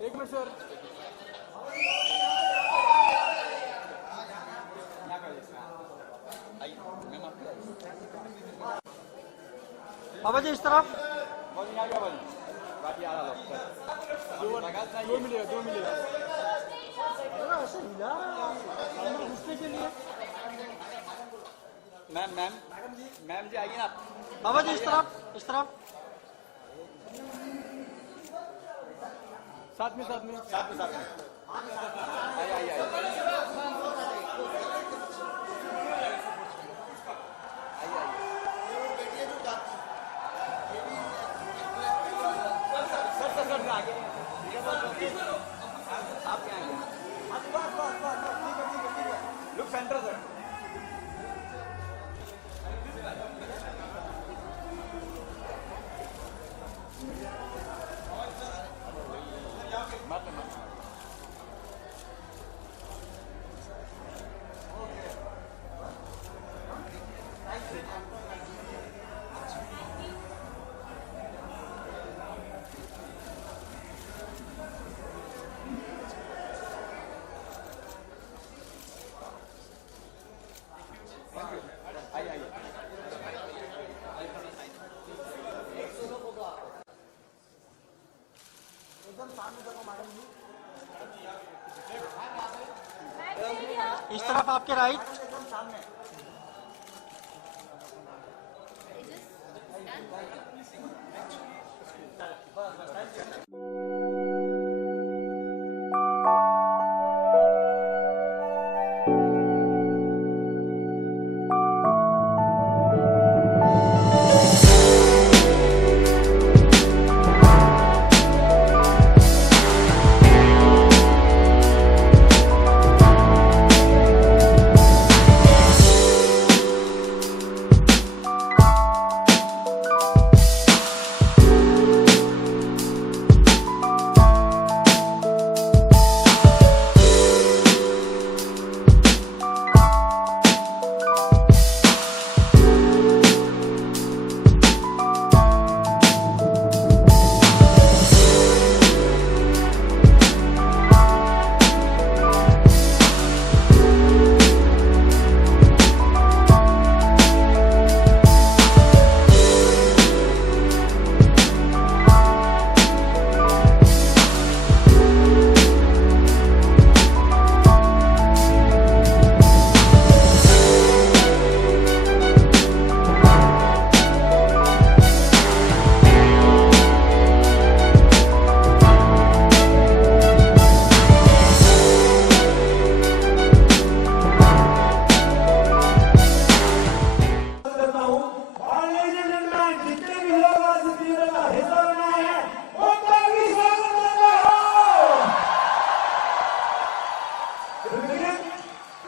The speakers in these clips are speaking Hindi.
एक मिनट सर। बाबा जी इस तरफ। दो मिलेगा घुसने के लिए। मैम जी आइए ना। बाबा जी इस तरफ। साथ में आइए आप क्या आएंगे? Look centre sir. इस तरफ आपके राइट।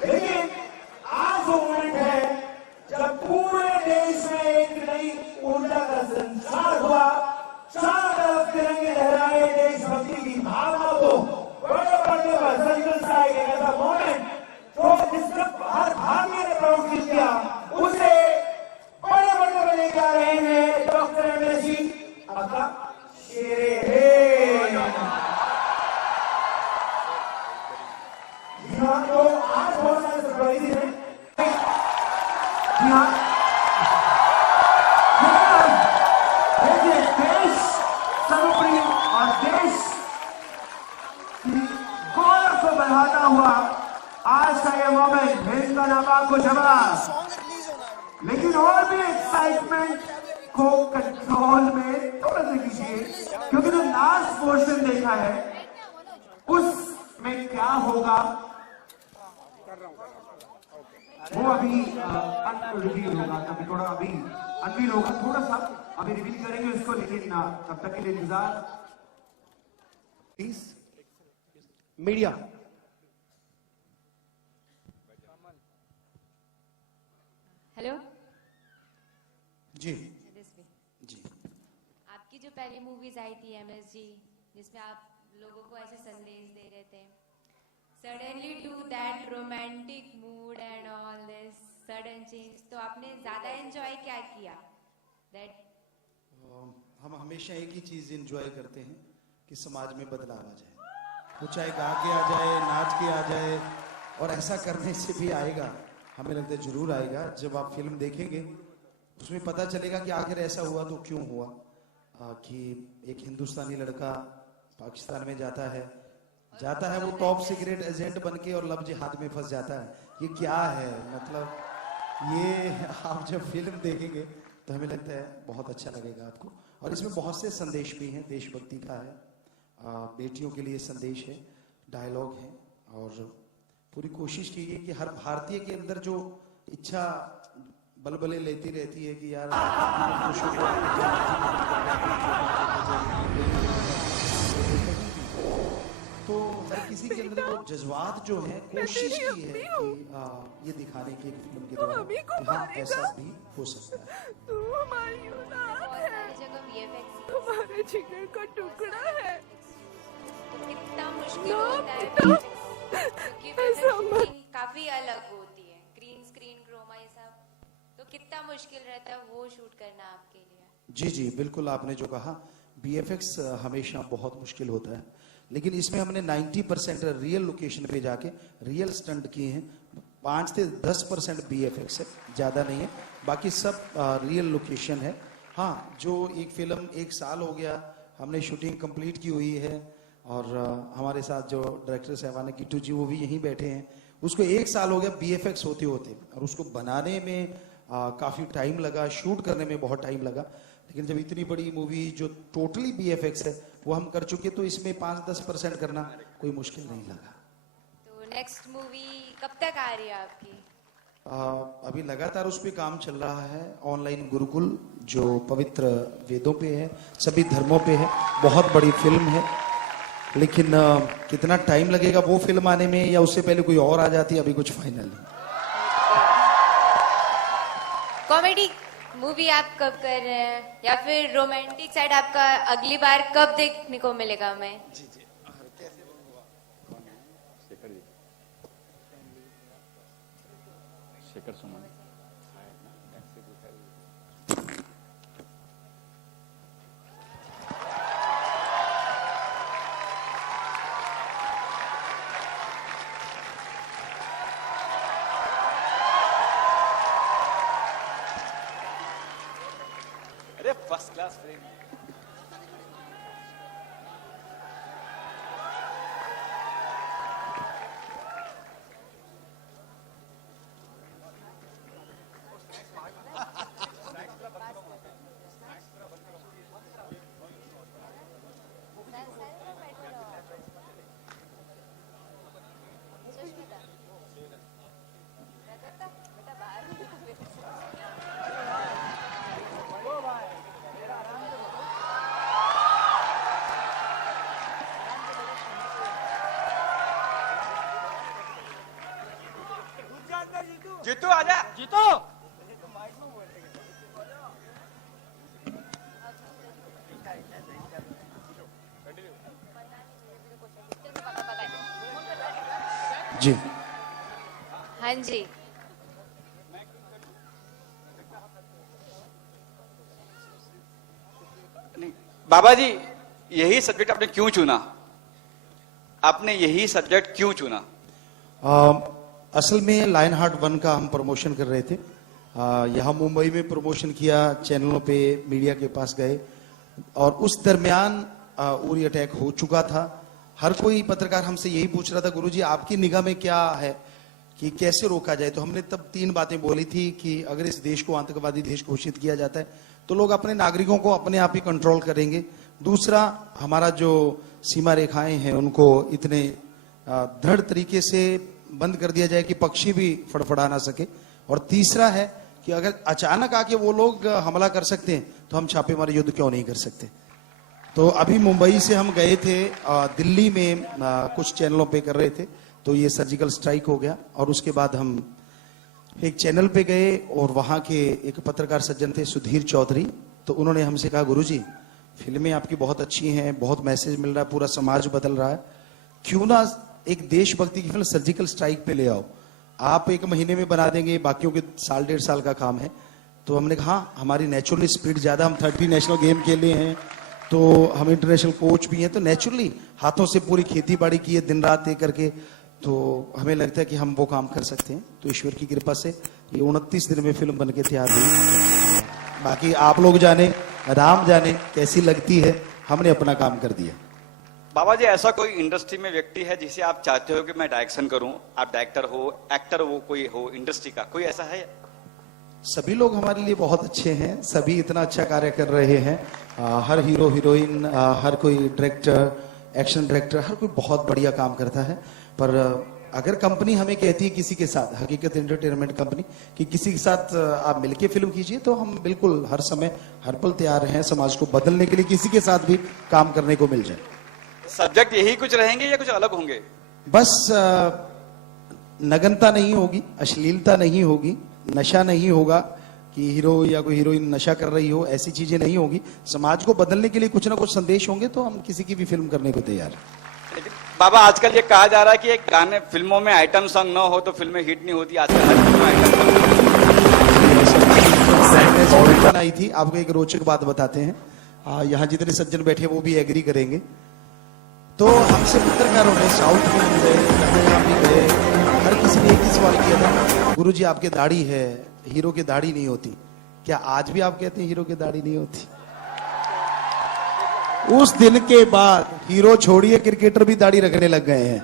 लेकिन आज वो मोमेंट है जब पूरे देश में एक नई ऊर्जा का संचार हुआ, चारों तरफ तिरंगे लहराए, देशभक्ति की भावना को बड़े पर्दे पर संसद से आए ऐसा मोमेंट जो जिसका हर भारतीय ने प्राउड फील किया, उसे बड़े पर्दे पर लेके आ रहे हैं डॉक्टर एमएस जी अका शेरे। तो आज बहुत सारे सरप्राइजेज हैं। देखिए देश सर्वोपरि और देश की गौरव को बढ़ाता हुआ आज का ये मोमेंट हिंदुस्तान आबाद को शबाश। लेकिन और भी एक्साइटमेंट को कंट्रोल में थोड़ा सा कीजिए, क्योंकि जो लास्ट पोर्शन देखा है उसमें क्या होगा वो अभी रिवील होगा, तभी थोड़ा अभी अनवील होगा, थोड़ा सा अभी रिवील करेंगे उसको, लेकिन तब तक के लिए इंतजार प्लीज। मीडिया हेलो जी जी, आपकी जो पहली मूवीज आई थी एमएस जी, जिसमें आप लोगों को ऐसे संदेश दे रहे थे, suddenly to that romantic mood and all this sudden change, तो आपने ज्यादा एंजॉय क्या किया दैट? हम हमेशा एक ही चीज एंजॉय करते हैं कि समाज में बदलाव आ जाए, वो चाहे गा के आ जाए, नाच के आ जाए, और ऐसा करने से भी आएगा, हमें लगता है जरूर आएगा। जब आप फिल्म देखेंगे उसमें पता चलेगा कि आखिर ऐसा हुआ तो क्यों हुआ, कि एक हिंदुस्तानी लड़का पाकिस्तान में जाता है वो टॉप सीक्रेट एजेंट बन के और लब जिहाद में फंस जाता है। ये क्या है, मतलब ये आप जब फिल्म देखेंगे तो हमें लगता है बहुत अच्छा लगेगा आपको। और इसमें बहुत से संदेश भी हैं, देशभक्ति का है, बेटियों के लिए संदेश है, डायलॉग है, और पूरी कोशिश कीजिए कि हर भारतीय के अंदर जो इच्छा बलबले लेती रहती है कि यार तो हर किसी के अंदर वो जज्बात जो है, कोशिश की है कि ये दिखाने की एक फिल्म के द्वारा कि हाँ ऐसा भी हो सकता है। तू हमारी औलाद है, हर जगह वीएफएक्स तुम्हारे जिगर का टुकड़ा है। तो कितना मुश्किल होता है क्योंकि VFX काफी अलग होती है, ग्रीन स्क्रीन, क्रोमा, ये सब, तो कितना मुश्किल रहता है वो शूट करना आपके लिए? जी जी बिल्कुल, आपने जो कहा बीएफएक्स हमेशा बहुत मुश्किल होता है, लेकिन इसमें हमने 90% रियल लोकेशन पे जाके रियल स्टंट किए हैं। 5 से 10% बीएफएक्स है, ज़्यादा नहीं है, बाकी सब रियल लोकेशन है। हाँ, जो एक फिल्म 1 साल हो गया हमने शूटिंग कंप्लीट की हुई है, और हमारे साथ जो डायरेक्टर साहबान है किट्टू जी, वो भी यहीं बैठे हैं, उसको 1 साल हो गया बीएफएक्स होते होते, और उसको बनाने में काफ़ी टाइम लगा, शूट करने में बहुत टाइम लगा। लेकिन जब इतनी बड़ी मूवी जो टोटली बीएफएक्स है वो हम कर चुके, तो इसमें 5-10% करना कोई मुश्किल नहीं लगा। तो नेक्स्ट मूवी कब तक आ रही है आपकी? अभी लगातार उस पर काम चल रहा है। ऑनलाइन गुरुकुल जो पवित्र वेदों पे है, सभी धर्मों पे है, बहुत बड़ी फिल्म है, लेकिन कितना टाइम लगेगा वो फिल्म आने में, या उससे पहले कोई और आ जाती है, अभी कुछ फाइनल नहीं। कॉमेडी मूवी आप कब कर रहे हैं, या फिर रोमांटिक साइड आपका अगली बार कब देखने को मिलेगा हमें? शेखर सुमन अरे फर्स्ट क्लास फ्रेम। जीतू आजा। जीतो। जी हाँ जी। बाबा जी, यही सब्जेक्ट आपने क्यों चुना? आपने यही सब्जेक्ट क्यों चुना? असल में लायन हार्ट 1 का हम प्रमोशन कर रहे थे। यहाँ मुंबई में प्रमोशन किया, चैनलों पे मीडिया के पास गए और उस दरमियान उरी अटैक हो चुका था। हर कोई पत्रकार हमसे यही पूछ रहा था, गुरुजी आपकी निगाह में क्या है कि कैसे रोका जाए? तो हमने तब 3 बातें बोली थी कि अगर इस देश को आतंकवादी देश घोषित किया जाता है तो लोग अपने नागरिकों को अपने आप ही कंट्रोल करेंगे। दूसरा, हमारा जो सीमा रेखाएं हैं उनको इतने दृढ़ तरीके से बंद कर दिया जाए कि पक्षी भी फड़फड़ा ना सके। और तीसरा है कि अगर अचानक आके वो लोग हमला कर सकते हैं तो हम छापेमारी युद्ध क्यों नहीं कर सकते? तो अभी मुंबई से हम गए थे, दिल्ली में कुछ चैनलों पे कर रहे थे, तो ये सर्जिकल स्ट्राइक हो गया। और उसके बाद हम एक चैनल पे गए और वहां के एक पत्रकार सज्जन थे सुधीर चौधरी, तो उन्होंने हमसे कहा, गुरुजी फिल्में आपकी बहुत अच्छी हैं, बहुत मैसेज मिल रहा है, पूरा समाज बदल रहा है, क्यों ना एक देशभक्ति की फिल्म सर्जिकल स्ट्राइक पे ले आओ। आप 1 महीने में बना देंगे, बाकियों के 1.5 साल का काम है। तो हमने कहा हाँ, हमारी नेचुरली स्पीड ज्यादा, हम 30 नेशनल गेम खेले हैं, तो हम इंटरनेशनल कोच भी हैं, तो नेचुरली हाथों से पूरी खेती बाड़ी की है दिन रात एक करके, तो हमें लगता है कि हम वो काम कर सकते हैं। तो ईश्वर की कृपा से ये 29 दिन में फिल्म बनके तैयार हुई। बाकी आप लोग जाने, राम जाने कैसी लगती है, हमने अपना काम कर दिया। बाबा जी, ऐसा कोई इंडस्ट्री में व्यक्ति है जिसे आप चाहते हो कि मैं डायरेक्शन करूं? आप डायरेक्टर हो, एक्टर हो, कोई हो इंडस्ट्री का, कोई ऐसा है? सभी लोग हमारे लिए बहुत अच्छे हैं, सभी इतना अच्छा कार्य कर रहे हैं। हर हीरो हीरोइन, हर कोई डायरेक्टर, एक्शन डायरेक्टर, हर कोई बहुत बढ़िया काम करता है। पर अगर कंपनी हमें कहती है किसी के साथ, हकीकत एंटरटेनमेंट कंपनी, कि किसी के साथ आप मिलके फिल्म कीजिए, तो हम बिल्कुल हर समय हर पल तैयार हैं समाज को बदलने के लिए, किसी के साथ भी काम करने को मिल जाए। सब्जेक्ट यही कुछ रहेंगे या कुछ अलग होंगे? बस नग्नता नहीं होगी, अश्लीलता नहीं होगी, नशा नहीं होगा कि हीरो या कोई हीरोइन नशा कर रही हो, ऐसी चीजें नहीं होगी। समाज को बदलने के लिए कुछ ना कुछ संदेश होंगे, तो हम किसी की भी फिल्म करने को तैयार हैं। लेकिन बाबा, आजकल ये कहा जा रहा है कि एक गाने फिल्मों में आइटम सॉन्ग ना हो तो फिल्में हिट नहीं होती। आजकल हर फिल्म में आइटम सॉन्ग आई थी। आपको एक रोचक बात बताते हैं, यहाँ जितने सज्जन बैठे वो भी एग्री करेंगे। तो हमसे पत्रकारों ने साउथ में भी गए, तमिलनाडु भी गए, हर किसी ने एक ही सवाल किया था, गुरुजी आपके दाढ़ी है, हीरो की दाढ़ी नहीं होती क्या? आज भी आप कहते हैं हीरो की दाढ़ी नहीं होती? उस दिन के बाद हीरो छोड़िए, क्रिकेटर भी दाढ़ी रखने लग गए हैं।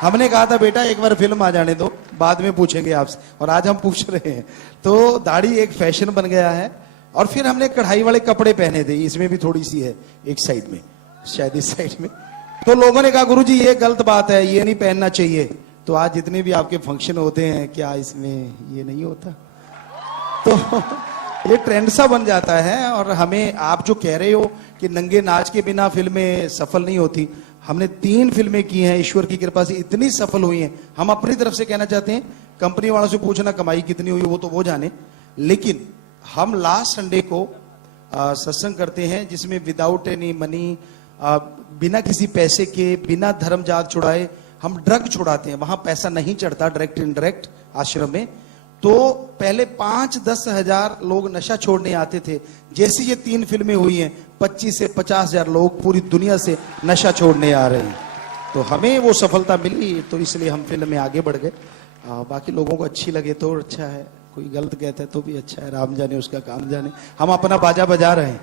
हमने कहा था बेटा एक बार फिल्म आ जाने दो, बाद में पूछेंगे आपसे, और आज हम पूछ रहे हैं। तो दाढ़ी एक फैशन बन गया है। और फिर हमने कढ़ाई वाले कपड़े पहने थे, इसमें भी थोड़ी सी है एक साइड में, शायद इस साइड में। तो लोगों ने कहा गुरुजी ये गलत बात है, ये नहीं पहनना चाहिए। तो आज जितने भी आपके फंक्शन होते हैं, क्या इसमें ये नहीं होता? तो ये ट्रेंड सा बन जाता है। और हमें, आप जो कह रहे हो कि नंगे नाच के बिना फिल्में सफल नहीं होती, हमने 3 फिल्में की हैं, ईश्वर की कृपा से इतनी सफल हुई हैं। हम अपनी तरफ से कहना चाहते हैं, कंपनी वालों से पूछना कमाई कितनी हुई, वो तो वो जाने, लेकिन हम लास्ट संडे को सत्संग करते हैं जिसमें विदाउट एनी मनी, बिना किसी पैसे के, बिना धर्म जात छुड़ाए हम ड्रग छुड़ाते हैं। वहां पैसा नहीं चढ़ता, डायरेक्ट इनडायरेक्ट आश्रम में। तो पहले 5-10 हजार लोग नशा छोड़ने आते थे, जैसी ये 3 फिल्में हुई हैं 25 से 50 हजार लोग पूरी दुनिया से नशा छोड़ने आ रहे हैं। तो हमें वो सफलता मिली, तो इसलिए हम फिल्म में आगे बढ़ गए। बाकी लोगों को अच्छी लगे तो अच्छा है, कोई गलत कहता है तो भी अच्छा है, राम जाने उसका काम जाने। हम अपना बाजा बजा रहे हैं।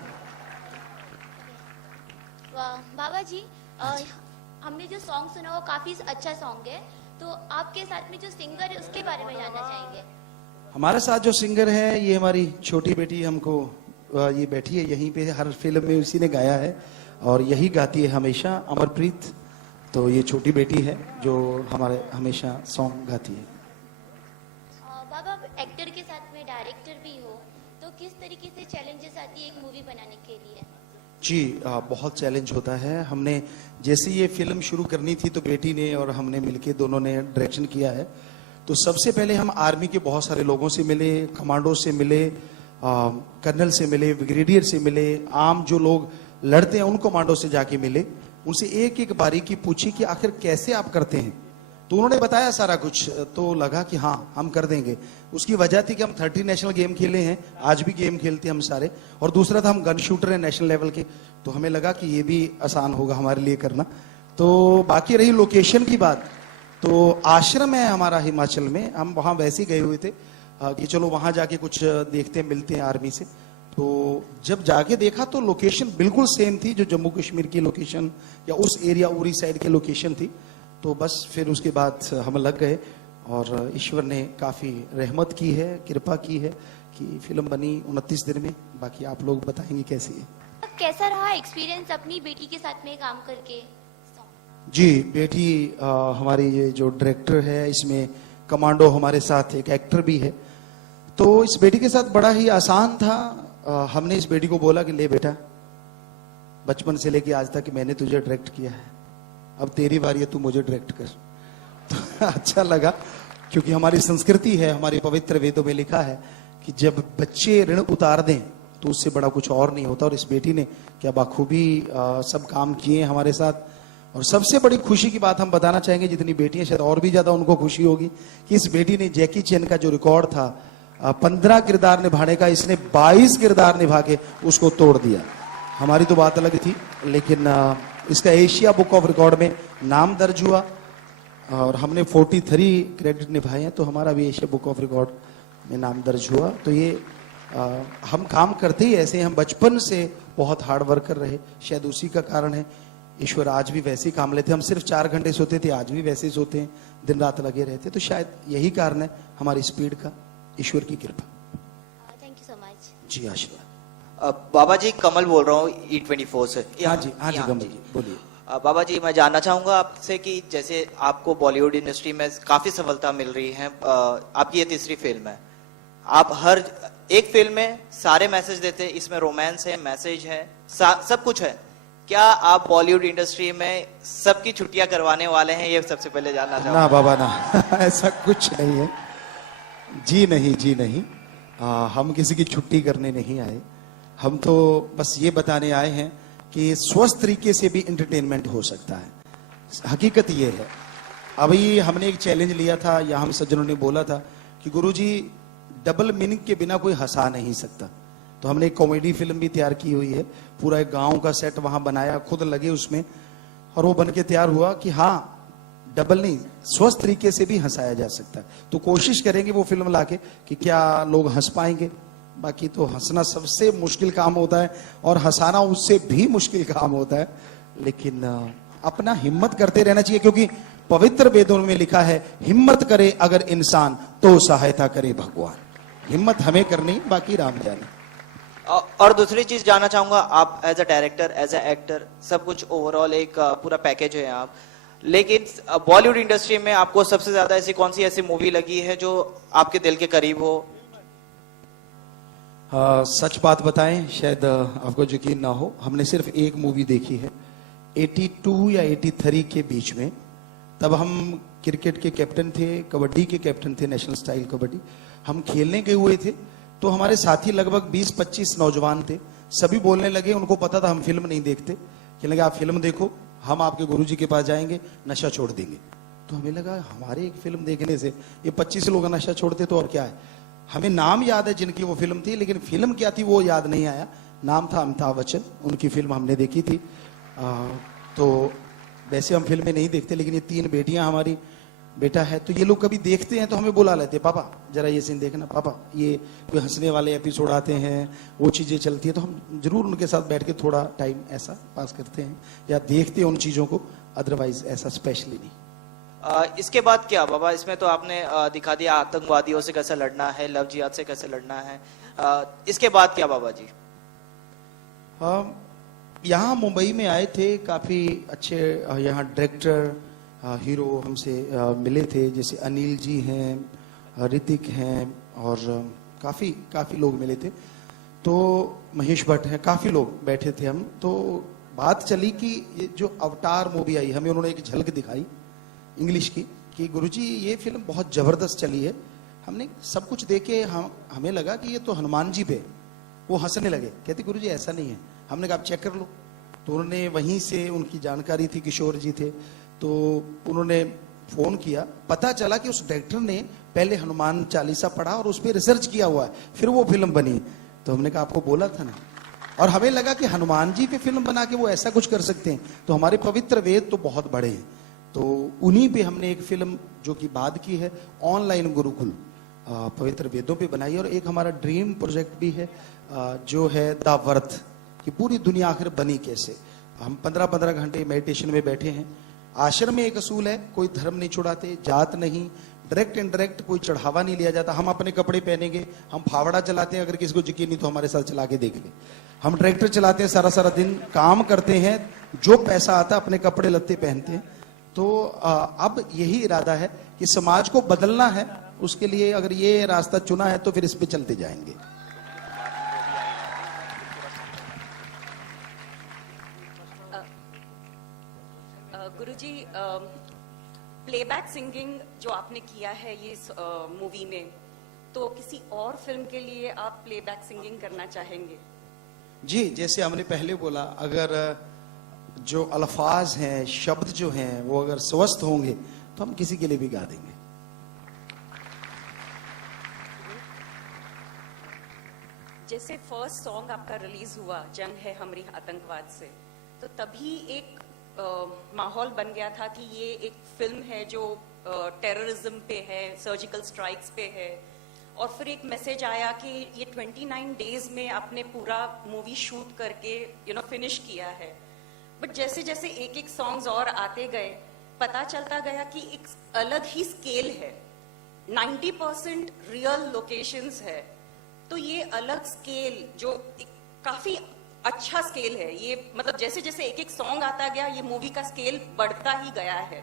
बाबा जी, हमने जो सॉन्ग सुना वो काफी अच्छा सॉन्ग है, तो आपके साथ में जो सिंगर है उसके बारे में जानना चाहेंगे। हमारे साथ जो सिंगर है ये हमारी छोटी बेटी, हमको ये बैठी है यहीं पे, हर फिल्म में उसी ने गाया है और यही गाती है हमेशा, अमरप्रीत। तो ये छोटी बेटी है जो हमारे हमेशा सॉन्ग गाती है। बाबा, एक्टर के साथ में डायरेक्टर भी हो, तो किस तरीके से चैलेंजेस आती है एक मूवी बनाने के लिए? जी बहुत चैलेंज होता है। हमने जैसे ये फिल्म शुरू करनी थी तो बेटी ने और हमने मिलके दोनों ने डायरेक्शन किया है। तो सबसे पहले हम आर्मी के बहुत सारे लोगों से मिले, कमांडो से मिले, कर्नल से मिले, ब्रिगेडियर से मिले, आम जो लोग लड़ते हैं उन कमांडो से जाके मिले, उनसे एक एक बारीकी पूछी कि आखिर कैसे आप करते हैं। तो उन्होंने बताया सारा कुछ, तो लगा कि हाँ हम कर देंगे। उसकी वजह थी कि हम 30 नेशनल गेम खेले हैं, आज भी गेम खेलते हैं हम सारे, और दूसरा था हम गन शूटर हैं नेशनल लेवल के, तो हमें लगा कि ये भी आसान होगा हमारे लिए करना। तो बाकी रही लोकेशन की बात, तो आश्रम है हमारा हिमाचल में, हम वहाँ वैसे ही गए हुए थे कि चलो वहाँ जाके कुछ देखते हैं, मिलते हैं आर्मी से। तो जब जाके देखा तो लोकेशन बिल्कुल सेम थी जो जम्मू कश्मीर की लोकेशन या उस एरिया उरी साइड की लोकेशन थी। तो बस फिर उसके बाद हम लग गए और ईश्वर ने काफ़ी रहमत की है, कृपा की है कि फिल्म बनी 29 दिन में। बाकी आप लोग बताएंगे कैसी है। कैसा रहा एक्सपीरियंस अपनी बेटी के साथ में काम करके? जी, बेटी हमारी ये जो डायरेक्टर है, इसमें कमांडो हमारे साथ एक एक्टर भी है, तो इस बेटी के साथ बड़ा ही आसान था। हमने इस बेटी को बोला कि ले बेटा, बचपन से लेके आज तक मैंने तुझे डायरेक्ट किया है, अब तेरी बारी है, तू मुझे डायरेक्ट कर। तो अच्छा लगा, क्योंकि हमारी संस्कृति है, हमारे पवित्र वेदों में लिखा है कि जब बच्चे ऋण उतार दें तो उससे बड़ा कुछ और नहीं होता। और इस बेटी ने क्या बाखूबी सब काम किए हमारे साथ। और सबसे बड़ी खुशी की बात हम बताना चाहेंगे, जितनी बेटियां शायद और भी ज्यादा उनको खुशी होगी, कि इस बेटी ने जैकी चैन का जो रिकॉर्ड था 15 किरदार निभाने का, इसने 22 किरदार निभा के उसको तोड़ दिया। हमारी तो बात अलग थी, लेकिन इसका एशिया बुक ऑफ रिकॉर्ड में नाम दर्ज हुआ और हमने 43 क्रेडिट निभाए हैं, तो हमारा भी एशिया बुक ऑफ रिकॉर्ड में नाम दर्ज हुआ। तो ये हम काम करते ही ऐसे, हम बचपन से बहुत हार्ड वर्कर रहे, शायद उसी का कारण है ईश्वर आज भी वैसे ही काम लेते। हम सिर्फ 4 घंटे सोते थे, आज भी वैसे ही सोते हैं, दिन रात लगे रहते। तो शायद यही कारण है हमारी स्पीड का, ईश्वर की कृपा। Thank you so much. जी आशीर्वाद। बाबा जी, कमल बोल रहा हूँ E24 से। हाँ जी कमल जी बोलिए। बाबा जी, मैं जानना चाहूंगा आपसे कि जैसे आपको बॉलीवुड इंडस्ट्री में काफी सफलता मिल रही है, आपकी ये तीसरी फिल्म है, आप हर एक फिल्म में सारे मैसेज देते हैं, इसमें रोमांस है, मैसेज है, सब कुछ है। क्या आप बॉलीवुड इंडस्ट्री में सबकी छुट्टियां करवाने वाले हैं? ये सबसे पहले जानना चाहूंगा। ना बाबा ना ऐसा कुछ नहीं है, जी नहीं। हम किसी की छुट्टी करने नहीं आए, हम तो बस ये बताने आए हैं कि स्वस्थ तरीके से भी एंटरटेनमेंट हो सकता है। हकीकत ये है। अभी हमने एक चैलेंज लिया था, या हम सज्जनों ने बोला था कि गुरुजी डबल मीनिंग के बिना कोई हंसा नहीं सकता। तो हमने एक कॉमेडी फिल्म भी तैयार की हुई है, पूरा एक गांव का सेट वहां बनाया, खुद लगे उसमें, और वो बन के तैयार हुआ कि हाँ डबल नहीं, स्वस्थ तरीके से भी हंसाया जा सकता है। तो कोशिश करेंगे वो फिल्म लाके कि क्या लोग हंस पाएंगे। बाकी तो हंसना सबसे मुश्किल काम होता है और हंसाना उससे भी मुश्किल काम होता है, लेकिन अपना हिम्मत करते रहना चाहिए, क्योंकि पवित्र वेदों में लिखा है, हिम्मत करे अगर इंसान तो सहायता करे भगवान। हिम्मत हमें करनी, बाकी राम जाने। और दूसरी चीज जानना चाहूंगा, आप as a director, as a actor, सब कुछ ओवरऑल एक पूरा पैकेज है आप, लेकिन बॉलीवुड इंडस्ट्री में आपको सबसे ज्यादा ऐसी कौन सी ऐसी मूवी लगी है जो आपके दिल के करीब हो? सच बात बताएं, शायद आपको यकीन ना हो, हमने सिर्फ एक मूवी देखी है 82 या 83 के बीच में। तब हम क्रिकेट के कैप्टन थे, कबड्डी के कैप्टन थे, नेशनल स्टाइल कबड्डी। हम खेलने गए हुए थे, तो हमारे साथी लगभग 20-25 नौजवान थे, सभी बोलने लगे, उनको पता था हम फिल्म नहीं देखते, कहने लगे आप फिल्म देखो, हम आपके गुरुजी के पास जाएंगे, नशा छोड़ देंगे। तो हमें लगा हमारे एक फिल्म देखने से ये 25 लोग नशा छोड़ते तो और क्या है। हमें नाम याद है जिनकी वो फिल्म थी, लेकिन फिल्म क्या थी वो याद नहीं आया। नाम था अमिताभ बच्चन, उनकी फिल्म हमने देखी थी। तो वैसे हम फिल्में नहीं देखते, लेकिन ये 3 बेटियां हमारी, बेटा है, तो ये लोग कभी देखते हैं तो हमें बुला लेते, पापा जरा ये सीन देखना, पापा ये कोई हंसने वाले एपिसोड आते हैं, वो चीजें चलती है, तो हम जरूर उनके साथ बैठ के थोड़ा टाइम ऐसा पास करते हैं या देखते हैं उन चीजों को, अदरवाइज ऐसा स्पेशली नहीं। इसके बाद क्या बाबा, इसमें तो आपने दिखा दिया आतंकवादियों से कैसे लड़ना है, लव जिहाद से कैसे लड़ना है, इसके बाद क्या बाबा जी? यहाँ मुंबई में आए थे, काफी अच्छे यहाँ डायरेक्टर हीरो हमसे मिले थे, जैसे अनिल जी हैं, ऋतिक हैं, और काफी लोग मिले थे। तो महेश भट्ट हैं, काफी लोग बैठे थे हम। तो बात चली कि ये जो अवतार मूवी आई, हमें उन्होंने एक झलक दिखाई इंग्लिश की, कि गुरुजी ये फिल्म बहुत जबरदस्त चली है। हमने सब कुछ देखे, हमें लगा कि ये तो हनुमान जी पे। वो हंसने लगे, कहते गुरुजी ऐसा नहीं है। हमने कहा आप चेक कर लो। तो उन्होंने वहीं से, उनकी जानकारी थी, किशोर जी थे, तो उन्होंने फोन किया। पता चला कि उस डायरेक्टर ने पहले हनुमान चालीसा पढ़ा और उस पर रिसर्च किया हुआ है, फिर वो फिल्म बनी। तो हमने कहा आपको बोला था ना। और हमें लगा कि हनुमान जी पे फिल्म बना के वो ऐसा कुछ कर सकते हैं, तो हमारे पवित्र वेद तो बहुत बड़े हैं। तो उन्हीं पे हमने एक फिल्म जो कि बाद की है, ऑनलाइन गुरुकुल, पवित्र वेदों पे बनाई। और एक हमारा ड्रीम प्रोजेक्ट भी है जो है द वर्थ, कि पूरी दुनिया आखिर बनी कैसे। हम 15-15 घंटे मेडिटेशन में बैठे हैं। आश्रम में एक असूल है, कोई धर्म नहीं छुड़ाते, जात नहीं, डायरेक्ट इनडायरेक्ट कोई चढ़ावा नहीं लिया जाता। हम अपने कपड़े पहनेंगे, हम फावड़ा चलाते हैं, अगर किसी को यकीन नहीं तो हमारे साथ चला के देख ले। हम ट्रैक्टर चलाते हैं, सारा सारा दिन काम करते हैं, जो पैसा आता अपने कपड़े लत्ते पहनते हैं। तो अब यही इरादा है कि समाज को बदलना है। उसके लिए अगर ये रास्ता चुना है तो फिर इस पे चलते जाएंगे। गुरुजी, प्लेबैक सिंगिंग जो आपने किया है ये मूवी में, तो किसी और फिल्म के लिए आप प्लेबैक सिंगिंग करना चाहेंगे? जी, जैसे हमने पहले बोला, अगर जो अल्फाज हैं, शब्द जो हैं, वो अगर स्वस्थ होंगे तो हम किसी के लिए भी गा देंगे। जैसे फर्स्ट सॉन्ग आपका रिलीज हुआ, जंग है हमरी आतंकवाद से, तो तभी एक माहौल बन गया था कि ये एक फिल्म है जो टेररिज्म पे है, सर्जिकल स्ट्राइक्स पे है। और फिर एक मैसेज आया कि ये 29 डेज में आपने पूरा मूवी शूट करके फिनिश किया है। बट जैसे जैसे एक एक सॉन्ग्स और आते गए, पता चलता गया कि एक अलग ही स्केल है। 90% रियल लोकेशंस है, तो ये अलग स्केल जो काफी अच्छा स्केल है, ये मतलब जैसे जैसे एक एक सॉन्ग आता गया, ये मूवी का स्केल बढ़ता ही गया है।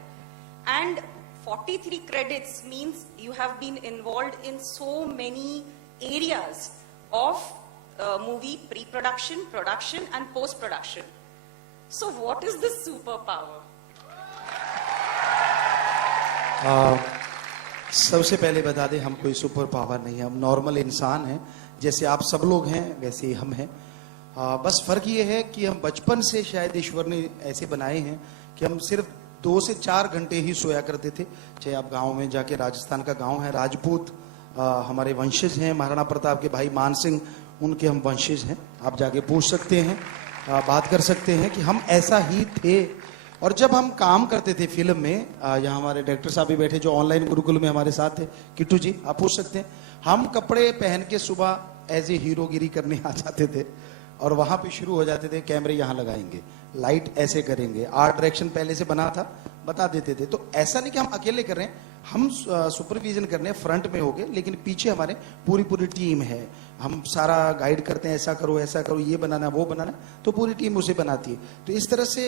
And 43 credits means you have been involved in so many areas of movie pre-production, production and post-production. So what is this superpower? सबसे पहले बता दें, हम कोई सुपर पावर नहीं है। हम नॉर्मल इंसान हैं, जैसे आप सब लोग हैं वैसे ही हम हैं। बस फर्क ये है कि हम बचपन से शायद ईश्वर ने ऐसे बनाए हैं कि हम सिर्फ 2 से 4 घंटे ही सोया करते थे। चाहे आप गांव में जाके, राजस्थान का गांव है, राजपूत हमारे वंशज हैं, महाराणा प्रताप के भाई मान सिंह, उनके हम वंशज हैं। आप जाके पूछ सकते हैं, बात कर सकते हैं कि हम ऐसा ही थे। और जब हम काम करते थे फिल्म में, यहाँ हमारे डायरेक्टर साहब भी बैठे जो ऑनलाइन गुरुकुल में हमारे साथ थे, किट्टू जी, आप पूछ सकते हैं। हम कपड़े पहन के सुबह एज ए हीरोगिरी करने आ जाते थे और वहां पे शुरू हो जाते थे, कैमरे यहाँ लगाएंगे, लाइट ऐसे करेंगे, आर्ट डायरेक्शन पहले से बना था, बता देते थे। तो ऐसा नहीं कि हम अकेले कर रहे हैं, हम सुपरविजन करने फ्रंट में हो गए, लेकिन पीछे हमारे पूरी टीम है। हम सारा गाइड करते हैं, ऐसा करो, ऐसा करो, ये बनाना, वो बनाना, तो पूरी टीम उसे बनाती है। तो इस तरह से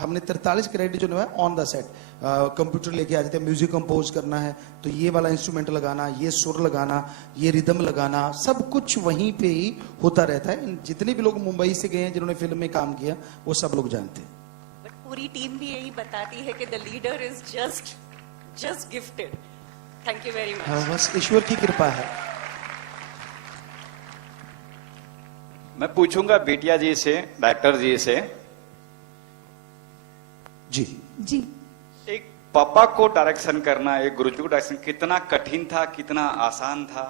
हमने 43 क्रेडिट जो है ऑन द सेट, कंप्यूटर लेके आ जाते हैं। म्यूजिक कंपोज करना है तो ये वाला इंस्ट्रूमेंट लगाना, ये सुर लगाना, ये रिदम लगाना, सब कुछ वहीं पे ही होता रहता है। जितने भी लोग मुंबई से गए हैं जिन्होंने फिल्म में काम किया, वो सब लोग जानते हैं। पूरी टीम भी यही बताती है कि the leader is just gifted. Thank you very much. बस ईश्वर की कृपा है। मैं पूछूंगा बेटिया जी से, डायरेक्टर जी से। जी जी, एक पापा को डायरेक्शन करना, एक गुरुजी को डायरेक्शन, कितना कठिन था, कितना आसान था?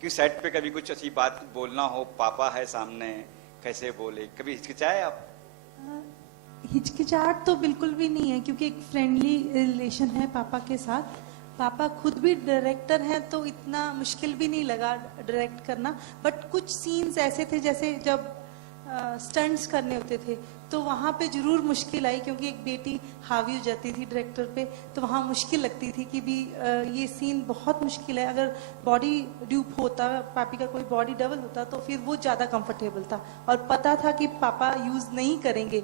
कि सेट पे कभी कुछ अच्छी बात बोलना हो, पापा है सामने, कैसे बोले, कभी हिचकिचाए आप? हिचकिचाहट तो बिल्कुल भी नहीं है, क्योंकि एक फ्रेंडली रिलेशन है पापा के साथ। पापा खुद भी डायरेक्टर हैं, तो इतना मुश्किल भी नहीं लगा डायरेक्ट करना। बट कुछ सीन्स ऐसे थे, जैसे जब स्टंट्स करने होते थे तो वहाँ पे जरूर मुश्किल आई, क्योंकि एक बेटी हावी हो जाती थी डायरेक्टर पे, तो वहाँ मुश्किल लगती थी कि भी ये सीन बहुत मुश्किल है। अगर बॉडी ड्यूप होता, पापी का कोई बॉडी डबल होता, तो फिर वो ज़्यादा कंफर्टेबल था और पता था कि पापा यूज़ नहीं करेंगे,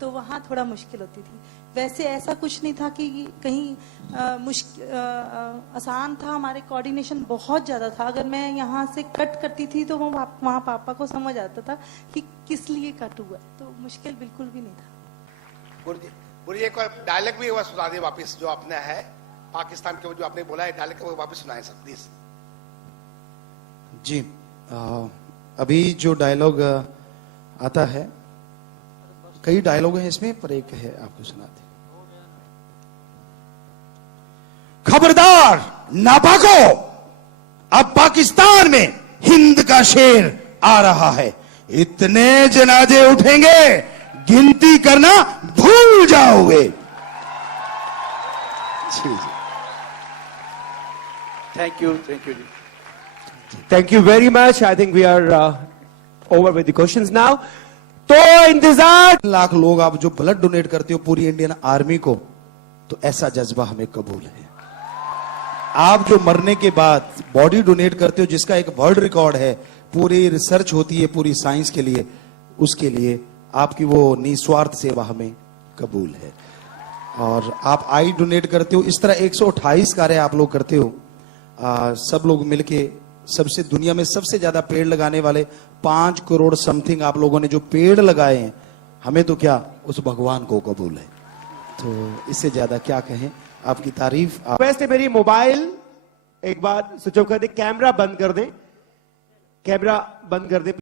तो वहाँ थोड़ा मुश्किल होती थी। वैसे ऐसा कुछ नहीं था कि कहीं आसान था। हमारे कोऑर्डिनेशन बहुत ज़्यादा था। अगर मैं यहाँ से कट करती थी तो वो वहाँ पापा को समझ आता था कि किस लिए कट हुआ, तो मुश्किल बिल्कुल भी नहीं था। गुरुजी एक डायलॉग भी हुआ, सुना दे वापिस जो आपने है। पाकिस्तान के वो जो आपने बोला है डायलॉग वो वापस सुनाए सर प्लीज। जी अभी जो डायलॉग आता है, कई डायलॉग हैं इसमें, पर एक है आपको सुनाते। खबरदार नापाको, अब पाकिस्तान में हिंद का शेर आ रहा है, इतने जनाजे उठेंगे गिनती करना भूल जाओगे। जी जी, थैंक यू जी। Thank you very much. I think we are over with the questions now. तो इंतजार, लाख लोग आप जो ब्लड डोनेट करते हो पूरी इंडियन आर्मी को, तो ऐसा जज्बा हमें कबूल है। आप जो मरने के बाद बॉडी डोनेट करते हो, जिसका एक वर्ल्ड रिकॉर्ड है, पूरी रिसर्च होती है पूरी साइंस के लिए, उसके लिए आपकी वो निस्वार्थ सेवा हमें कबूल है। और आप आई डोनेट करते हो, इस तरह 128 कार्य आप लोग करते हो। सब लोग मिलके सबसे दुनिया में सबसे ज्यादा पेड़ लगाने वाले 5 करोड़ समथिंग आप लोगों ने जो पेड़ लगाए हैं, हमें तो क्या उस भगवान को कबूल है। तो इससे ज्यादा क्या कहें, आपकी तारीफ। वैसे मेरी मोबाइल एक बार स्विच ऑफ कर दे, कैमरा बंद कर दे, कैमरा बंद कर दे।